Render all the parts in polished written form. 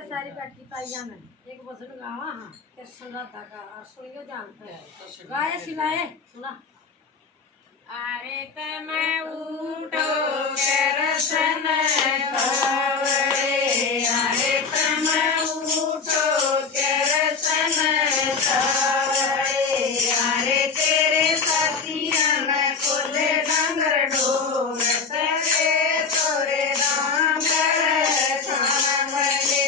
के सारी बैठी पाइया में एक भजन गावा हाँ कृष्ण राधा का और सुनियो ध्यान पे गाए सिलाए सुना अरे तम उठो कृष्ण खावड़े अरे तम उठो कृष्ण खावड़े अरे तेरे साथिया में खोले डंगर डोर तेरे तोरे राम गढ़ थामले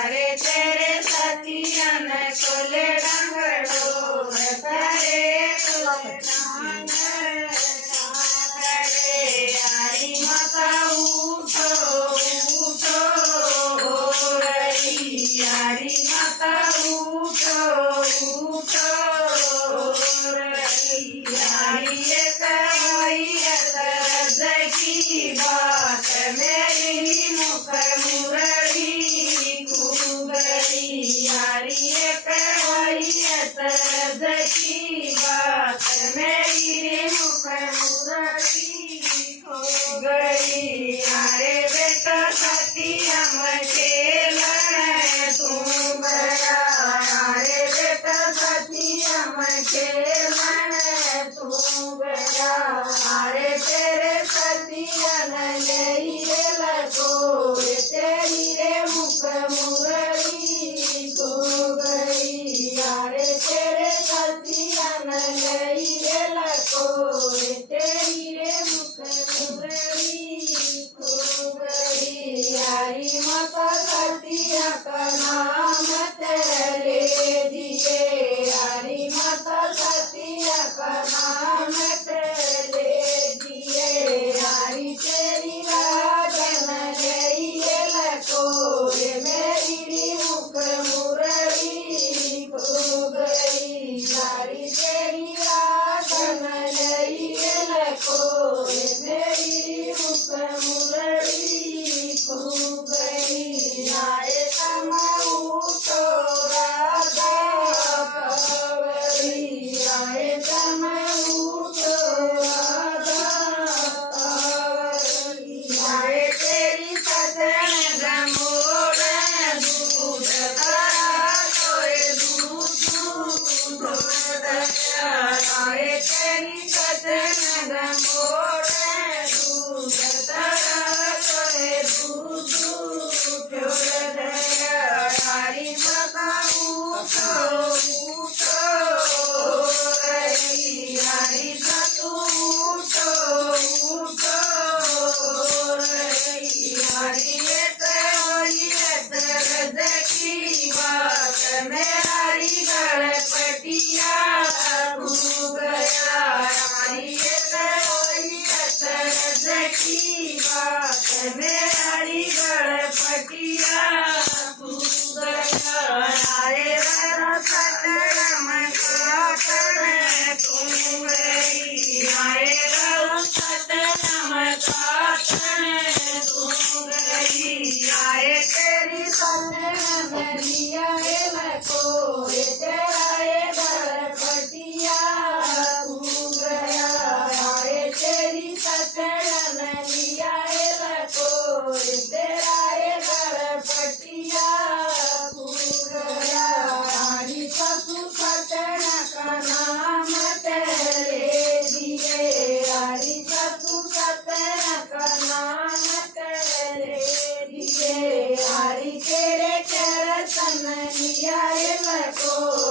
अरे तेरे साथिया में खोले डंगर डोर तेरे तोरे राम माता उठो उठो रही यारी माता उठो उठो रही यारी एक दर्द की बात मेरी मुख मुरली खूब गई यारी एक दर्द की बात मेरी मुख मुरली गई अरे बेटा सतिया खेलन तू गया अरे बेटा सतिया खेलन तू गया अरे तेरे सतिया गई रे लगो तेरी रे मुख मुरली खो गई अरे तेरे सतिया गई रे लगो तेरी रे यारी माता सतिया का नाम तेरे दिए यारी माता सतिया का नाम तेरे दिए यारी तेरी राजन गई लको मेरी मुख मुरली खो गई यारी तेरी राजन गई लको मेरी मुख मुरली खो गई आए तम उठो राधा कावड़ी आए तम उठो राधा कावड़ी आए तेरी सजन ब्रह्मोड़ दूध तारा तोरे दूध आए तेरी सजन ब्रह्मोड़ दूध तारा तोरे दूध हरी माता उठो उठो रही हरी सतु उठो उठो रही हरी दर्द की बात मेरी गणपतिया खो गया हरी दर्द की बात मेरी गणपतिया खो गया अरे सतरम काटन तुम गई अरे सतरम काटन तुम गई आए तेरी सतरम लिया लको तेरा गणपतिया खो गया आए तेरी सतरम लिया लको तेरा गणपतिया खो गया हरी ससु सतन का नाम तेरे दिए हरी ससु सतन का नाम तेरे दिए हरी तेरे चरण लिया लको